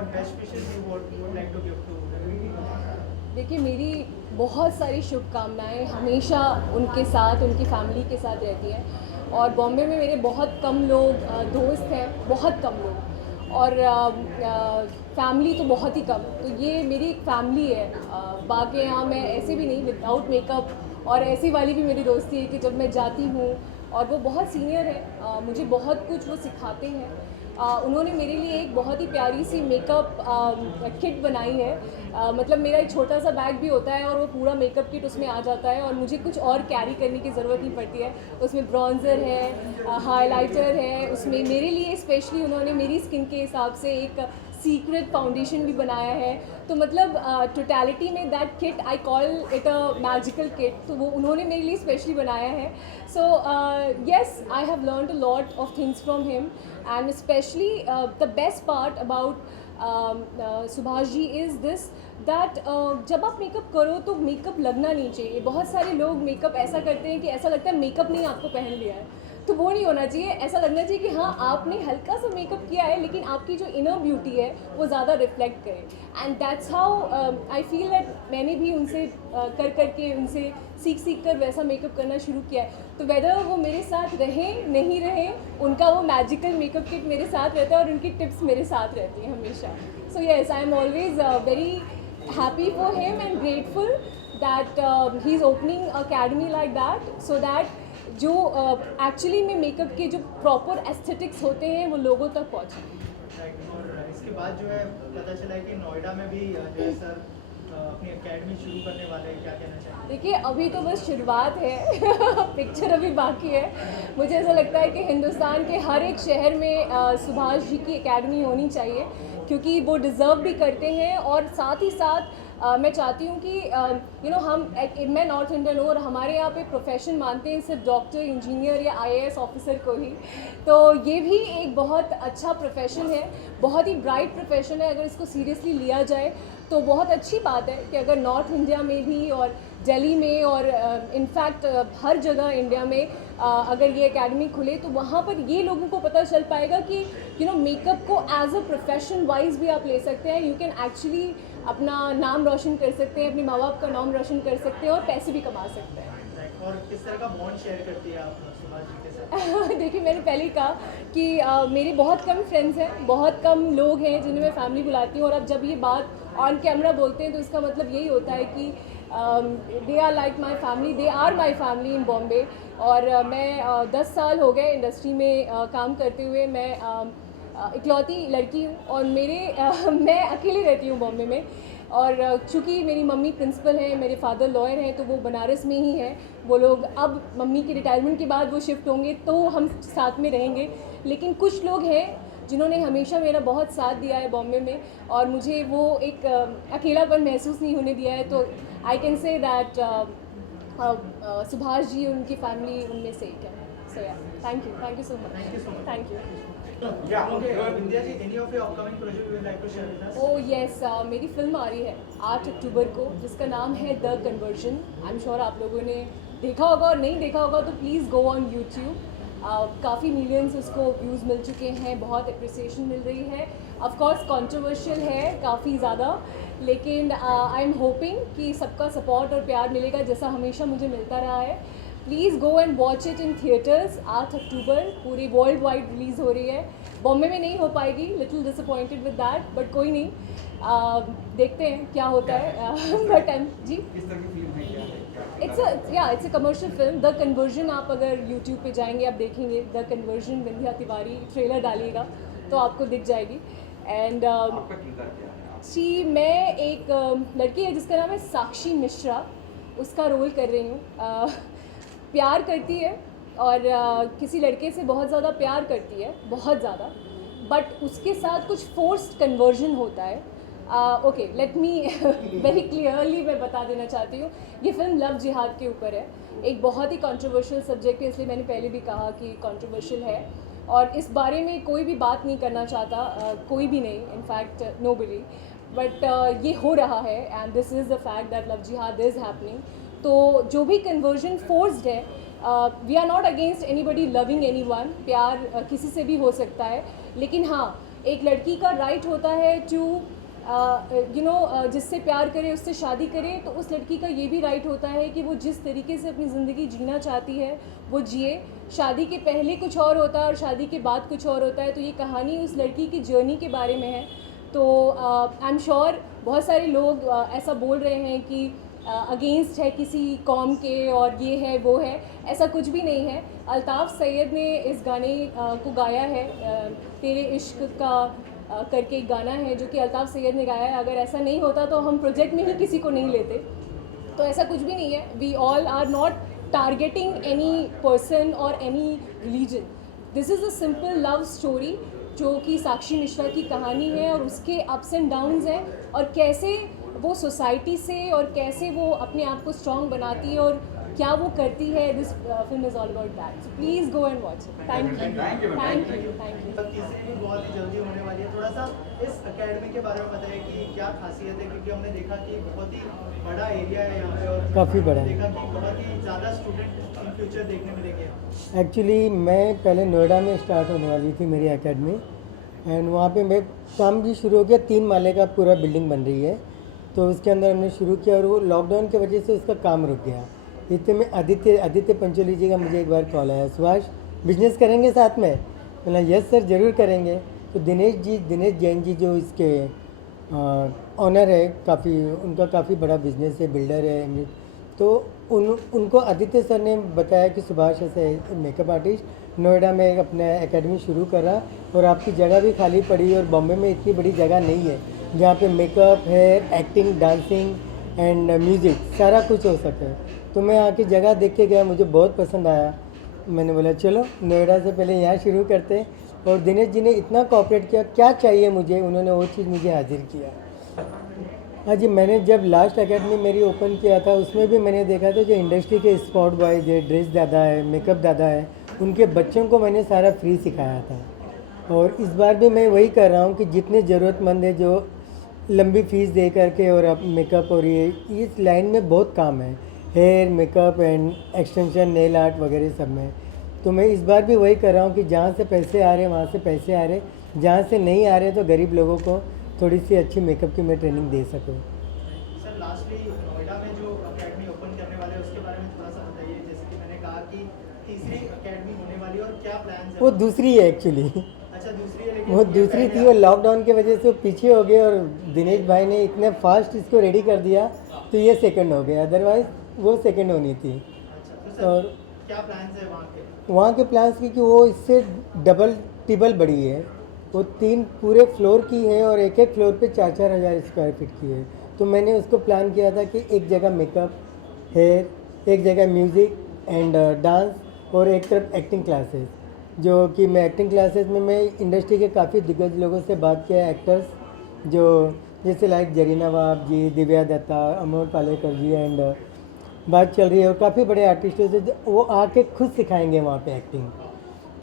what best wishes you would like to give to them? देखिए, मेरी बहुत सारी शुभकामनाएं हमेशा उनके साथ, उनकी फैमिली के साथ रहती हैं। और बॉम्बे में मेरे बहुत कम लोग दोस्त हैं, बहुत कम लोग, और फैमिली तो बहुत ही कम। तो ये मेरी एक फैमिली है। बाकी यहाँ मैं ऐसे भी नहीं विदाउट मेकअप, और ऐसी वाली भी मेरी दोस्ती है कि जब मैं जाती हूँ, और वो बहुत सीनियर है, मुझे बहुत कुछ वो सिखाते हैं। उन्होंने मेरे लिए एक बहुत ही प्यारी सी मेकअप किट बनाई है। मतलब मेरा एक छोटा सा बैग भी होता है और वो पूरा मेकअप किट उसमें आ जाता है, और मुझे कुछ और कैरी करने की ज़रूरत नहीं पड़ती है। उसमें ब्रॉन्ज़र है, हाइलाइटर है, उसमें मेरे लिए स्पेशली उन्होंने मेरी स्किन के हिसाब से एक सीक्रेट फाउंडेशन भी बनाया है। तो मतलब टोटलिटी में that kit I call it a magical kit, तो वो उन्होंने मेरे लिए स्पेशली बनाया है। So yes, I have learned a lot of things from him, and specially the best part about Subhash ji is this that जब आप मेकअप करो तो मेकअप लगना नहीं चाहिए। बहुत सारे लोग मेकअप ऐसा करते हैं कि ऐसा लगता है मेकअप नहीं आपको पहन लिया है, तो वो नहीं होना चाहिए। ऐसा लगना चाहिए कि हाँ, आपने हल्का सा मेकअप किया है, लेकिन आपकी जो इनर ब्यूटी है वो ज़्यादा रिफ्लेक्ट करे। And that's how I feel that मैंने भी उनसे कर करके उनसे सीख कर वैसा मेकअप करना शुरू किया है। तो वेदर वो मेरे साथ रहें नहीं रहें, उनका वो मैजिकल मेकअप किट मेरे साथ रहता है और उनकी टिप्स मेरे साथ रहती हैं हमेशा। सो yes, I am always very happy for him and grateful that he is opening academy like that, so that जो एक्चुअली में मेकअप के जो प्रॉपर एस्थेटिक्स होते हैं वो लोगों तक पहुँचे। और इसके बाद जो है पता चला है कि नोएडा में भी जो है सर अपनी एकेडमी शुरू करने वाले हैं, क्या कहना चाहिए? देखिए, अभी तो बस शुरुआत है पिक्चर अभी बाकी है। मुझे ऐसा लगता है कि हिंदुस्तान के हर एक शहर में सुभाष जी की एकेडमी होनी चाहिए, क्योंकि वो डिज़र्व भी करते हैं। और साथ ही साथ मैं चाहती हूँ कि मैं नॉर्थ इंडियन हूँ और हमारे यहाँ पे प्रोफेशन मानते हैं सिर्फ डॉक्टर, इंजीनियर या आईएएस ऑफिसर को ही। तो ये भी एक बहुत अच्छा प्रोफेशन है, बहुत ही ब्राइट प्रोफेशन है। अगर इसको सीरियसली लिया जाए तो बहुत अच्छी बात है कि अगर नॉर्थ इंडिया में भी और दिल्ली में और इनफैक्ट हर जगह इंडिया में अगर ये एकेडमी खुले, तो वहाँ पर ये लोगों को पता चल पाएगा कि मेकअप को एज अ प्रोफेशन वाइज भी आप ले सकते हैं। यू कैन एक्चुअली अपना नाम रोशन कर सकते हैं, अपने माँ बाप का नाम रोशन कर सकते हैं और पैसे भी कमा सकते हैं। और किस तरह का बॉन्ड शेयर करती है आप सुभाष जी के साथ? देखिए, मैंने पहले ही कहा कि मेरे बहुत कम फ्रेंड्स हैं, बहुत कम लोग हैं जिन्हें मैं फैमिली बुलाती हूँ। और अब जब ये बात ऑन कैमरा बोलते हैं तो इसका मतलब यही होता है कि they are like my family, they are my family in Bombay. और मैं 10 साल हो गए इंडस्ट्री में काम करते हुए। मैं इकलौती लड़की हूँ और मैं अकेली रहती हूँ बॉम्बे में। और चूँकि मेरी मम्मी प्रिंसिपल हैं, मेरे फादर लॉयर हैं, तो वो बनारस में ही हैं। वो लोग अब मम्मी के रिटायरमेंट के बाद वो शिफ्ट होंगे तो हम साथ में रहेंगे। लेकिन कुछ लोग हैं जिन्होंने हमेशा मेरा बहुत साथ दिया है बॉम्बे में, और मुझे वो एक अकेलापन महसूस नहीं होने दिया है। तो I can say that Subhash ji उनकी फैमिली उनमें से एक है। So yeah, thank you so much. Thank you so much. Thank you. Yeah, okay. Vindhya ji, any of your upcoming project you would like to share with us? Oh yes, मेरी film आ रही है 8 अक्टूबर को, जिसका नाम है the conversion. I am sure आप लोगों ने देखा होगा, और नहीं देखा होगा तो प्लीज़ गो ऑन यूट्यूब। काफ़ी मिलियंस उसको व्यूज़ मिल चुके हैं, बहुत अप्रिसिएशन मिल रही है। ऑफ कोर्स कंट्रोवर्शियल है काफ़ी ज़्यादा, लेकिन आई एम होपिंग कि सबका सपोर्ट और प्यार मिलेगा जैसा हमेशा मुझे मिलता रहा है। Please go and watch it in theatres. 8 अक्टूबर पूरी वर्ल्ड वाइड रिलीज़ हो रही है। बॉम्बे में नहीं हो पाएगी, little disappointed with that, but कोई नहीं, देखते हैं क्या होता है। बट जी, किस तरह की फिल्म है, क्या है? It's a commercial film. The conversion आप अगर यूट्यूब पे जाएंगे आप देखेंगे the conversion, Vindhya Tiwari, trailer डालिएगा तो आपको दिख जाएगी। एंड आपका किरदार क्या है? जी, मैं एक लड़की है जिसका नाम है साक्षी मिश्रा, उसका रोल कर रही हूँ। प्यार करती है और किसी लड़के से बहुत ज़्यादा प्यार करती है, बहुत ज़्यादा, बट उसके साथ कुछ फोर्स्ड कन्वर्जन होता है। Okay, let me very clearly मैं बता देना चाहती हूँ, ये फिल्म लव जिहाद के ऊपर है। एक बहुत ही कंट्रोवर्शियल सब्जेक्ट है, इसलिए मैंने पहले भी कहा कि कंट्रोवर्शियल है और इस बारे में कोई भी बात नहीं करना चाहता, कोई भी नहीं, इनफैक्ट नोबडी। बट ये हो रहा है and this is the fact that love jihad is happening. तो जो भी कन्वर्जन फोर्स्ड है, we are not against anybody loving anyone, प्यार किसी से भी हो सकता है, लेकिन हाँ, एक लड़की का राइट होता है टू जिससे प्यार करे उससे शादी करे, तो उस लड़की का ये भी राइट होता है कि वो जिस तरीके से अपनी ज़िंदगी जीना चाहती है वो जिए। शादी के पहले कुछ और होता है और शादी के बाद कुछ और होता है, तो ये कहानी उस लड़की की जर्नी के बारे में है। तो आई एम श्योर बहुत सारे लोग ऐसा बोल रहे हैं कि अगेंस्ट है किसी कौम के और ये है वो है, ऐसा कुछ भी नहीं है। अल्ताफ़ सैयद ने इस गाने को गाया है, तेरे इश्क का करके एक गाना है जो कि अल्ताफ़ सैयद ने गाया है। अगर ऐसा नहीं होता तो हम प्रोजेक्ट में ही किसी को नहीं लेते, तो ऐसा कुछ भी नहीं है। We all are not targeting any person और any religion. This is a simple love story जो कि साक्षी मिश्रा की कहानी है और उसके अप्स एंड डाउन्स हैं और कैसे वो सोसाइटी से और कैसे वो अपने आप को स्ट्रॉन्ग बनाती है और क्या वो करती है। This film is all about that, so please go and watch it. Thank you thank you thank you. तीसरी भी बहुत ही जल्दी होने वाली है, थोड़ा सा इस एकेडमी के बारे में बताइए कि क्या खासियत है, क्योंकि हमने देखा कि बहुत ही बड़ा एरिया है यहाँ पे और काफ़ी बड़ा है। देखा कि बहुत ही ज़्यादा स्टूडेंट इन फ्यूचर देखने मिलेंगे यहाँ। एक्चुअली मैं पहले नोएडा में स्टार्ट होने वाली थी मेरी एकेडमी, एंड वहाँ पे मैं काम भी शुरू हो गया। 3 माले का पूरा बिल्डिंग बन रही है, तो उसके अंदर हमने शुरू किया और वो लॉकडाउन की वजह से उसका काम रुक गया। इतने में आदित्य पंचोली जी का मुझे एक बार कॉल आया, सुभाष बिजनेस करेंगे साथ में? बोला यस सर ज़रूर करेंगे। तो दिनेश जैन जी जो इसके ऑनर है, उनका काफ़ी बड़ा बिजनेस है, बिल्डर है। तो उनको आदित्य सर ने बताया कि सुभाष ऐसे मेकअप आर्टिस्ट नोएडा में अपना एकेडमी शुरू करा और आपकी जगह भी खाली पड़ी और बॉम्बे में इतनी बड़ी जगह नहीं है जहाँ पे makeup, hair, acting, dancing and music सारा कुछ हो सके। तो मैं आके जगह देख के गया, मुझे बहुत पसंद आया। मैंने बोला चलो नोएडा से पहले यहाँ शुरू करते हैं, और दिनेश जी ने इतना कोऑपरेट किया, क्या चाहिए मुझे उन्होंने वो चीज़ मुझे हाजिर किया। हाँ जी, मैंने जब लास्ट एकेडमी मेरी ओपन किया था उसमें भी मैंने देखा था जो इंडस्ट्री के स्पॉट बॉयज है, ड्रेस दादा है, मेकअप दादा है, उनके बच्चों को मैंने सारा फ्री सिखाया था। और इस बार भी मैं वही कर रहा हूँ कि जितने ज़रूरतमंद है जो लंबी फ़ीस दे करके और अब मेकअप और ये इस लाइन में बहुत काम है, hair, makeup and extension, nail art वगैरह सब में। तो मैं इस बार भी वही कर रहा हूँ कि जहाँ से पैसे आ रहे हैं वहाँ से पैसे आ रहे, जहाँ से नहीं आ रहे तो गरीब लोगों को थोड़ी सी अच्छी मेकअप की मैं ट्रेनिंग दे सकूँ। सर लास्टली नोएडा में जो एकेडमी ओपन करने वाले हैं उसके बारे में थोड़ा सा बताइए। जैसे कि मैंने कहा कि तीसरी एकेडमी होने वाली है और क्या प्लान है? वो दूसरी है एक्चुअली। अच्छा दूसरी है, लेकिन वो दूसरी थी, वो लॉकडाउन की वजह से वो पीछे हो गए और दिनेश भाई ने इतने फास्ट इसको रेडी कर दिया तो ये सेकंड हो गया, अदरवाइज वो सेकंड होनी थी। अच्छा तो और सर क्या प्लान्स है वहाँ के प्लान्स की कि वो इससे डबल टिबल बड़ी है, वो 3 पूरे फ्लोर की है और एक एक फ्लोर पे 4-4 हज़ार स्क्वायर फीट की है। तो मैंने उसको प्लान किया था कि एक जगह मेकअप, हेयर, एक जगह म्यूज़िक एंड डांस और एक तरफ एक्टिंग क्लासेस, जो कि मैं एक्टिंग क्लासेस में मैं इंडस्ट्री के काफ़ी दिग्गज लोगों से बात किया, एक्टर्स जो जैसे लाइक जरीना वाब जी, दिव्या दत्ता, अमोल पालेकर जी एंड बात चल रही है, और काफ़ी बड़े आर्टिस्ट हैं वो आके खुद सिखाएंगे वहाँ पे एक्टिंग।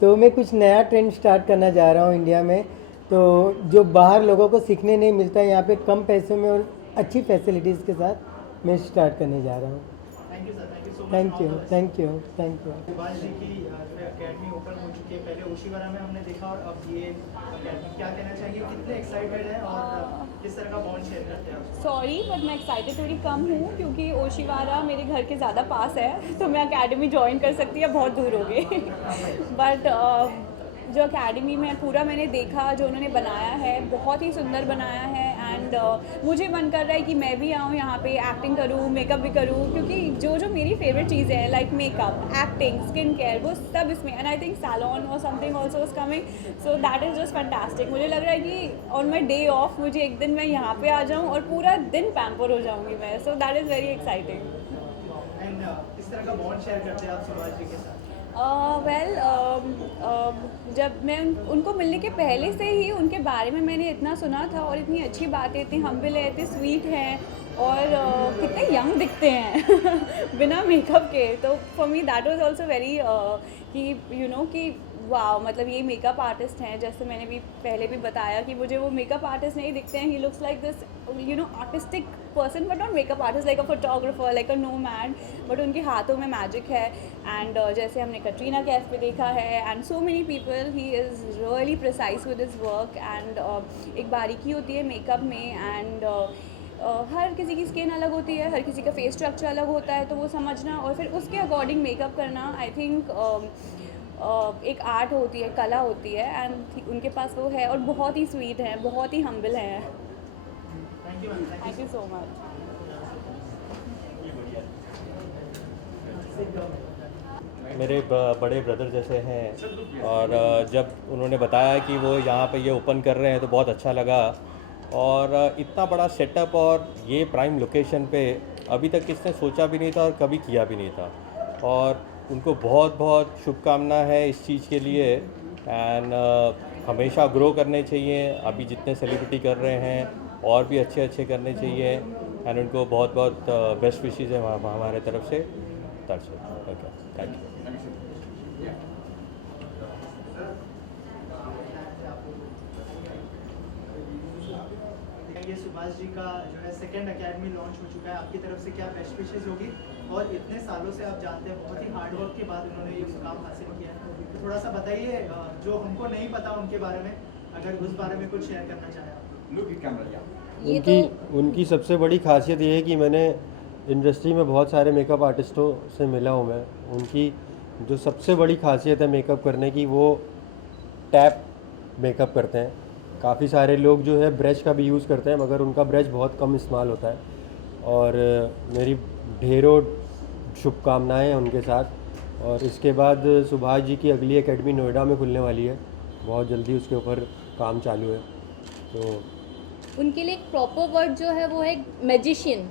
तो मैं कुछ नया ट्रेंड स्टार्ट करना जा रहा हूँ इंडिया में, तो जो बाहर लोगों को सीखने नहीं मिलता है यहाँ पे कम पैसों में और अच्छी फैसिलिटीज़ के साथ मैं स्टार्ट करने जा रहा हूँ। Thank you sir, thank you so much. Thank you thank you thank you. Subhash ji की जो एकेडमी ओपन हो चुकी है, पहले ओशिवारा में हमने देखा और अब ये एकेडमी, क्या कहना चाहिए, कितने एक्साइटेड हैं और किस तरह का बॉन्ड शेयर करते हैं आप? सॉरी बट मैं एक्साइटेड थोड़ी कम हूँ क्योंकि ओशिवारा मेरे घर के ज़्यादा पास है, तो मैं एकेडमी ज्वाइन कर सकती है, बहुत दूर हो गई। बट जो एकेडमी में पूरा मैंने देखा, जो उन्होंने बनाया है बहुत ही सुंदर बनाया है, एंड मुझे मन कर रहा है कि मैं भी आऊँ यहाँ पे, एक्टिंग करूँ, मेकअप भी करूँ, क्योंकि जो मेरी फेवरेट चीज़ें हैं like makeup, acting, skin care, वो सब इसमें, एंड आई थिंक सैलून और something also is coming, so that is just fantastic. मुझे लग रहा है कि ऑन माई डे ऑफ मुझे एक दिन मैं यहाँ पे आ जाऊँ और पूरा दिन पैम्पर हो जाऊँगी मैं, so that is very exciting. And किस तरह का बॉन्ड शेयर करते हैं आप सुभाष जी के साथ? जब मैं उनको मिलने के पहले से ही उनके बारे में मैंने इतना सुना था और इतनी अच्छी बातें, इतनी हम्बल है, इतने स्वीट हैं और कितने यंग दिखते हैं बिना मेकअप के। तो for me that was also very कि कि वाह, मतलब ये मेकअप आर्टिस्ट हैं। जैसे मैंने भी पहले भी बताया कि मुझे वो मेकअप आर्टिस्ट नहीं दिखते हैं, he looks like this artistic person, but not makeup artist, like a photographer, like a nomad, but उनके हाथों में मैजिक है। एंड जैसे हमने कटरीना कैफ पे देखा है and so many people, he is really precise with his work. And एक बारीकी होती है मेकअप में, एंड हर किसी की स्किन अलग होती है, हर किसी का फेस स्ट्रक्चर अलग होता है, तो वो समझना और फिर उसके अकॉर्डिंग मेकअप करना, आई थिंक एक आर्ट होती है, कला होती है। एंड उनके पास वो है और बहुत ही स्वीट है, बहुत ही हम्बल है। Thank you ma'am. Thank you so much. मेरे बड़े ब्रदर जैसे हैं, और जब उन्होंने बताया कि वो यहाँ पे ये ओपन कर रहे हैं तो बहुत अच्छा लगा। और इतना बड़ा सेटअप और ये प्राइम लोकेशन पे अभी तक किसने सोचा भी नहीं था और कभी किया भी नहीं था। और उनको बहुत बहुत शुभकामना है इस चीज़ के लिए। एंड हमेशा ग्रो करने चाहिए, अभी जितने सेलिब्रिटी कर रहे हैं और भी अच्छे अच्छे करने चाहिए। एंड उनको बहुत बहुत बेस्ट विशेज़ है हमारे तरफ से। That's it. Okay, thank you. ये सुभाष जी का जो है सेकंड एकेडमी लॉन्च हो चुका है, आपकी तरफ से क्या बेस्ट विशेस होगी? और इतने सालों से आप जानते हैं बहुत ही हार्डवर्क के बाद उन्होंने ये मुकाम हासिल किया है, तो थोड़ा सा बताइए जो हमको नहीं पता उनके बारे में, अगर उस बारे में कुछ शेयर करना चाहें आप। Look at camera. उनकी सबसे बड़ी खासियत ये है कि मैंने इंडस्ट्री में बहुत सारे मेकअप आर्टिस्टों से मिला हूँ मैं। उनकी जो सबसे बड़ी खासियत है मेकअप करने की, वो टैप मेकअप करते हैं। काफ़ी सारे लोग जो है ब्रश का भी यूज़ करते हैं, मगर उनका ब्रश बहुत कम इस्तेमाल होता है। और मेरी ढेरों शुभकामनाएं हैं उनके साथ। और इसके बाद सुभाष जी की अगली एकेडमी नोएडा में खुलने वाली है, बहुत जल्दी उसके ऊपर काम चालू है। तो उनके लिए एक प्रॉपर वर्ड जो है वो है मैजिशियन,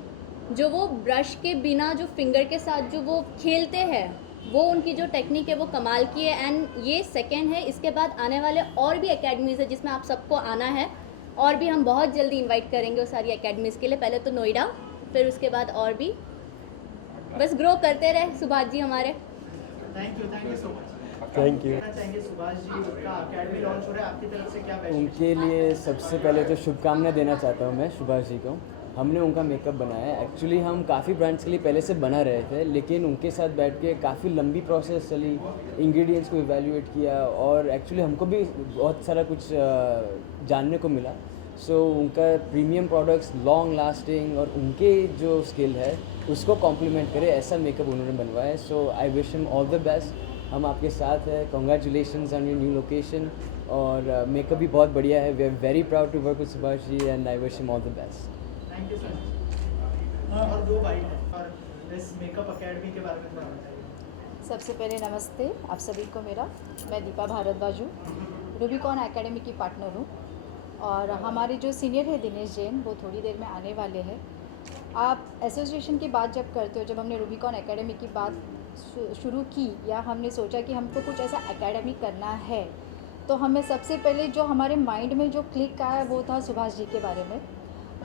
जो वो ब्रश के बिना जो फिंगर के साथ जो वो खेलते हैं, वो उनकी जो टेक्निक है वो कमाल की है। एंड ये सेकंड है, इसके बाद आने वाले और भी एकेडमीज़ है जिसमें आप सबको आना है, और भी हम बहुत जल्दी इनवाइट करेंगे वो सारी एकेडमीज़ के लिए। पहले तो नोएडा, फिर उसके बाद और भी। बस ग्रो करते रहे सुभाष जी हमारे। Thank you so much. Thank you. कहना चाहेंगे सुभाष जी का एकेडमी लॉन्च हो रहा है, आपकी तरफ से क्या बेस्ट? उनके लिए सबसे पहले तो शुभकामनाएं देना चाहता हूँ मैं सुभाष जी को। हमने उनका मेकअप बनाया है। एक्चुअली हम काफ़ी ब्रांड्स के लिए पहले से बना रहे थे, लेकिन उनके साथ बैठ के काफ़ी लंबी प्रोसेस चली, इंग्रेडिएंट्स को इवैल्यूएट किया, और एक्चुअली हमको भी बहुत सारा कुछ जानने को मिला। सो उनका प्रीमियम प्रोडक्ट्स, लॉन्ग लास्टिंग, और उनके जो स्किल है उसको कॉम्प्लीमेंट करे ऐसा मेकअप उन्होंने बनवाया है। So I wish him all the best. हम आपके साथ हैं। Congratulations on your new location. और मेकअप भी बहुत बढ़िया है। We are very proud to work with Subhash ji and I wish him all the best. Thank you sir. और दो भाई हैं, और इस मेकअप एकेडमी के बारे में थोड़ा बताइए। सबसे पहले नमस्ते आप सभी को मेरा। मैं दीपा भारद्वाज हूँ, रूबिकॉन एकेडमी की पार्टनर हूँ, और हमारे जो सीनियर है दिनेश जैन, वो थोड़ी देर में आने वाले हैं। आप एसोसिएशन की बात जब करते हो, जब हमने रूबिकॉन एकेडमी की बात शुरू की, या हमने सोचा कि हमको कुछ ऐसा एकेडमी करना है, तो हमें सबसे पहले जो हमारे माइंड में जो क्लिक आया वो था सुभाष जी के बारे में।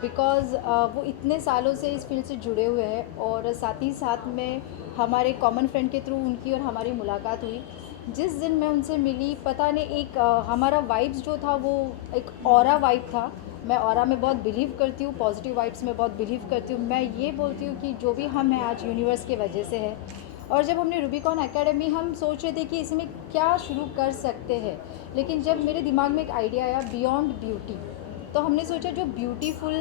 बिकॉज़ वो इतने सालों से इस फील्ड से जुड़े हुए हैं, और साथ ही साथ में हमारे कॉमन फ्रेंड के थ्रू उनकी और हमारी मुलाकात हुई। जिस दिन मैं उनसे मिली, पता नहीं एक हमारा वाइब्स जो था वो एक ऑरा वाइब था। मैं ऑरा में बहुत बिलीव करती हूँ, पॉजिटिव वाइब्स में बहुत बिलीव करती हूँ। मैं ये बोलती हूँ कि जो भी हम हैं आज यूनिवर्स की वजह से है। और जब हमने रूबिकॉन एकेडमी, हम सोच रहे थे कि इसमें क्या शुरू कर सकते हैं, लेकिन जब मेरे दिमाग में एक आइडिया आया बियॉन्ड ब्यूटी, तो हमने सोचा जो ब्यूटीफुल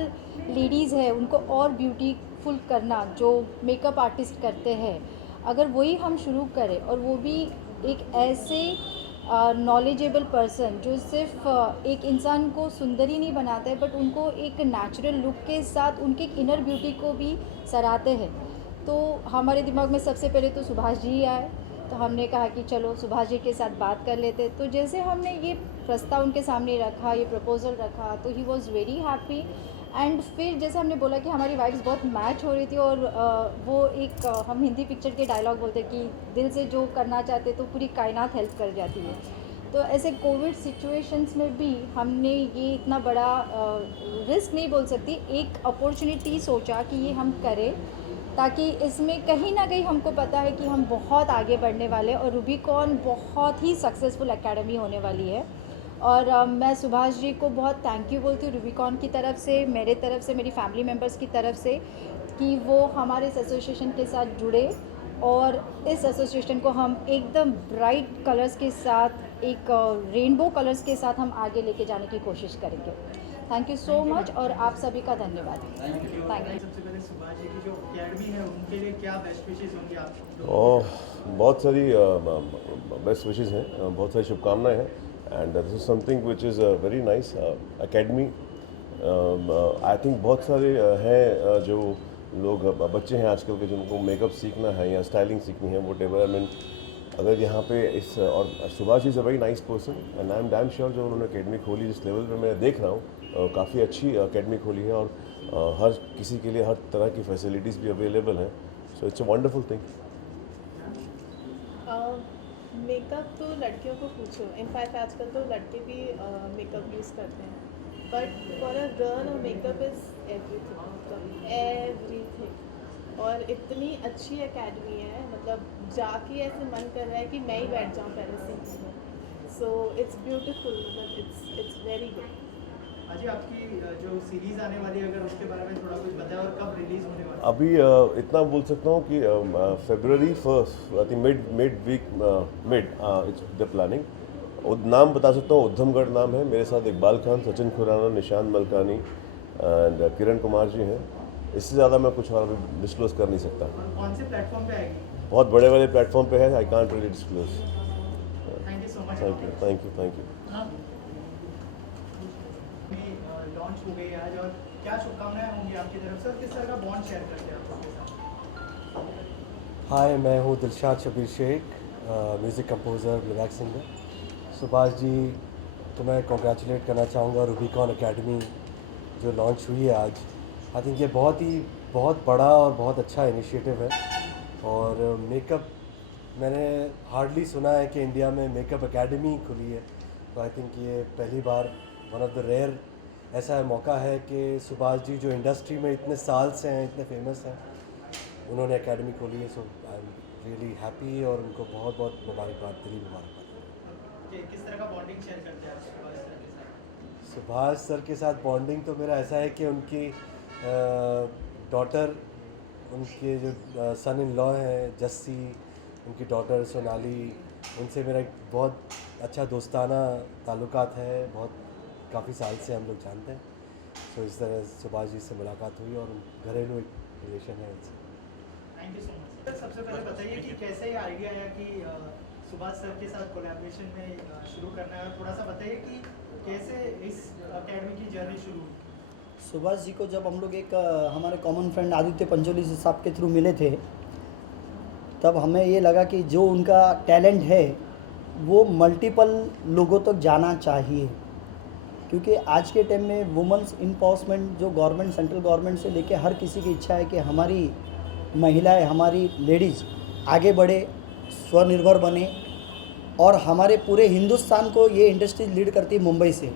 लेडीज़ है उनको और ब्यूटीफुल करना, जो मेकअप आर्टिस्ट करते हैं, अगर वही हम शुरू करें, और वो भी एक ऐसे नॉलेजेबल पर्सन जो सिर्फ एक इंसान को सुंदर ही नहीं बनाते हैं, बट उनको एक नेचुरल लुक के साथ उनके इनर ब्यूटी को भी सराहते हैं। तो हमारे दिमाग में सबसे पहले तो सुभाष जी आए, तो हमने कहा कि चलो सुभाष जी के साथ बात कर लेते। तो जैसे हमने ये प्रस्ताव उनके सामने रखा, ये प्रपोज़ल रखा, तो he was very happy. And फिर जैसे हमने बोला कि हमारी वाइब्स बहुत मैच हो रही थी, और वो एक हम हिंदी पिक्चर के डायलॉग बोलते कि दिल से जो करना चाहते तो पूरी कायनात हेल्प कर जाती है। तो ऐसे कोविड सिचुएशंस में भी हमने ये इतना बड़ा रिस्क नहीं बोल सकती, एक अपॉर्चुनिटी सोचा कि ये हम करें, ताकि इसमें कहीं ना कहीं हमको पता है कि हम बहुत आगे बढ़ने वाले और रूबीकॉन बहुत ही सक्सेसफुल एकेडमी होने वाली है। और मैं सुभाष जी को बहुत थैंक यू बोलती हूँ रूबीकॉन की तरफ से, मेरे तरफ से, मेरी फैमिली मेम्बर्स की तरफ से, कि वो हमारे इस एसोसिएशन के साथ जुड़े और इस एसोसिएशन को हम एकदम ब्राइट कलर्स के साथ, एक रेनबो कलर्स के साथ हम आगे लेके जाने की कोशिश करेंगे। थैंक यू सो मच और आप सभी का धन्यवाद। Thank you. सबसे पहले सुभाष जी की जो एकेडमी है उनके लिए क्या बेस्ट विशेष होंगी आप? बहुत सारी बेस्ट विशेज़ हैं, बहुत सारी शुभकामनाएं हैं and this is something which is very nice academy. I think बहुत सारे हैं जो लोग बच्चे हैं आजकल के जिनको मेकअप सीखना है या स्टाइलिंग सीखनी है, वट एवर। आई मीन अगर यहाँ पे इस और Subhash is a very nice person and I am damn sure जो उन्होंने एकेडमी खोली जिस लेवल पे मैं देख रहा हूँ, काफ़ी अच्छी एकेडमी खोली है और हर किसी के लिए हर तरह की फैसिलिटीज़ भी अवेलेबल हैं। So it's a wonderful thing. Makeup तो लड़कियों को पूछो, इनफैक्ट आजकल तो लड़के भी मेकअप यूज़ करते हैं, but for a girl makeup is everything. और इतनी अच्छी एकेडमी है, मतलब जाके ऐसे मन कर रहा है कि मैं ही बैठ जाऊँ पहले सीखने में। सो इट्स ब्यूटीफुल, मतलब इट्स वेरी गुड। अजी आपकी जो सीरीज आने वाली है अगर उसके बारे में थोड़ा कुछ बताएं और कब रिलीज होने वाली है? अभी इतना बोल सकता हूँ कि February 1st, I think mid it's the planning. नाम बता सकता हूँ, उद्धमगढ़ नाम है। मेरे साथ इकबाल खान, सचिन खुराना, निशान मलकानी एंड किरण कुमार जी हैं। इससे ज़्यादा मैं कुछ और अभी डिस्क्लोज कर नहीं सकता। कौन से प्लेटफॉर्म पे आएगी? बहुत बड़े बड़े प्लेटफॉर्म पे है, I can't really disclose. Thank you so much. Thank you. Launch हो गई है आज, और क्या शुभकामनाएं होंगी आपकी तरफ से और किस तरह का बॉन्ड शेयर करते हैं आप सबके साथ? हाय, मैं हूँ Dilshad Shabbir Shaikh, music composer, playback singer. Subhash ji तो मैं कॉन्ग्रेचुलेट करना चाहूँगा रूबीकॉन एकेडमी जो लॉन्च हुई है आज। आई थिंक ये बहुत बड़ा और बहुत अच्छा इनिशिएटिव है। और मेकअप मैंने हार्डली सुना है कि इंडिया में मेकअप एकेडमी खुली है, तो आई थिंक ये पहली बार वन ऑफ द रेयर ऐसा मौका है कि सुभाष जी जो इंडस्ट्री में इतने साल से हैं, इतने फेमस हैं, उन्होंने एकेडमी खोली है। So I am really happy और उनको बहुत बहुत मुबारकबाद, दिली मुबारकबाद। किस तरह का बॉन्डिंग शेयर करते हैं आप सुभाष सर के साथ? सुभाष सर के साथ बॉन्डिंग तो मेरा ऐसा है कि उनकी डॉटर, उनके जो सन इन लॉ हैं जस्सी, उनकी डॉटर सोनाली, उनसे मेरा एक बहुत अच्छा दोस्ताना ताल्लुकात है। बहुत काफ़ी साल से हम लोग जानते हैं। तो इस तरह सुभाष जी से मुलाकात हुई और घरेलू एक रिलेशन है उनसे। Thank you so much. Sir सबसे पहले बताइए कि कैसे ये आइडिया है कि सुभाष सर के साथ कोलैबोरेशन में शुरू करना है, और थोड़ा सा बताइए कि कैसे इस एकेडमी की जर्नी शुरू हुई? सुभाष जी को जब हम लोग एक हमारे कॉमन फ्रेंड आदित्य पंचोली साहब के थ्रू मिले थे, तब हमें ये लगा कि जो उनका टैलेंट है वो मल्टीपल लोगों तक जाना चाहिए, क्योंकि आज के टाइम में वुमेंस एम्पावरमेंट जो गवर्नमेंट, सेंट्रल गवर्नमेंट से लेके हर किसी की इच्छा है कि हमारी महिलाएं, हमारी लेडीज़ आगे बढ़े, स्वनिर्भर बने। और हमारे पूरे हिंदुस्तान को ये इंडस्ट्री लीड करती है मुंबई से।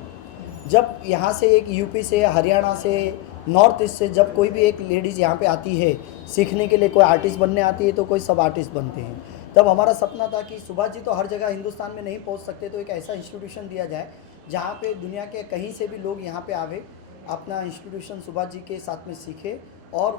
जब यहाँ से एक यूपी से, हरियाणा से, नॉर्थ ईस्ट से जब कोई भी एक लेडीज़ यहाँ पे आती है सीखने के लिए, कोई आर्टिस्ट बनने आती है तो कोई सब आर्टिस्ट बनते हैं, तब हमारा सपना था कि सुभाष जी तो हर जगह हिंदुस्तान में नहीं पहुँच सकते, तो एक ऐसा इंस्टीट्यूशन दिया जाए जहाँ पे दुनिया के कहीं से भी लोग यहाँ पे आवे, अपना इंस्टीट्यूशन सुभाष जी के साथ में सीखे और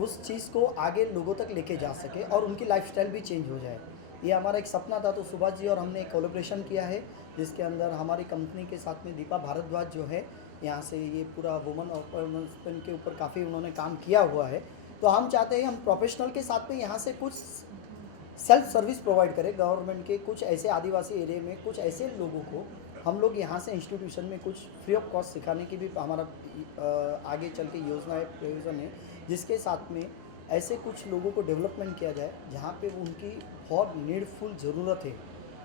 उस चीज़ को आगे लोगों तक लेके जा सके और उनकी लाइफस्टाइल भी चेंज हो जाए। ये हमारा एक सपना था। तो सुभाष जी और हमने एक कोलैबोरेशन किया है जिसके अंदर हमारी कंपनी के साथ में दीपा भारद्वाज जो है, यहाँ से ये पूरा वुमेन एम्पावरमेंट के ऊपर काफ़ी उन्होंने काम किया हुआ है। तो हम चाहते हैं हम प्रोफेशनल के साथ में यहाँ से कुछ सेल्फ सर्विस प्रोवाइड करें गवर्नमेंट के, कुछ ऐसे आदिवासी एरिया में कुछ ऐसे लोगों को हम लोग यहाँ से इंस्टीट्यूशन में कुछ फ्री ऑफ कॉस्ट सिखाने की भी हमारा आगे चल के योजना है, प्रयोजन है, जिसके साथ में ऐसे कुछ लोगों को डेवलपमेंट किया जाए जहाँ पे उनकी बहुत नीडफुल ज़रूरत है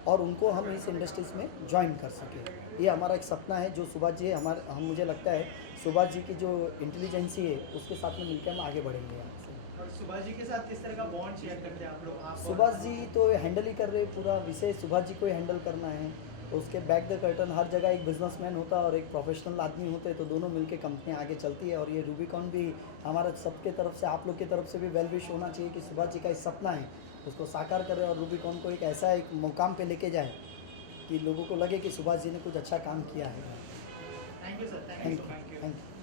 और उनको हम इस इंडस्ट्रीज़ में ज्वाइन कर सकें। ये हमारा एक सपना है जो सुभाष जी मुझे लगता है सुभाष जी की जो इंटेलिजेंसी है उसके साथ में मिलकर हम आगे बढ़ेंगे यहाँ से। और सुभाष जी के साथ किस तरह का बॉन्ड शेयर करते हैं आप लोग? सुभाष जी तो हैंडल ही कर रहे, पूरा विषय सुभाष जी को ही हैंडल करना है तो उसके बैक द कर्टन हर जगह एक बिजनेसमैन होता है और एक प्रोफेशनल आदमी होते हैं, तो दोनों मिलके कंपनी आगे चलती है। और ये रूबिकॉन भी हमारा सबके तरफ से, आप लोग की तरफ से भी वेल विश होना चाहिए कि सुभाष जी का एक सपना है उसको साकार करे और रूबिकॉन को एक ऐसा एक मुकाम पे लेके जाए कि लोगों को लगे कि सुभाष जी ने कुछ अच्छा काम किया है। Thank you sir, thank you.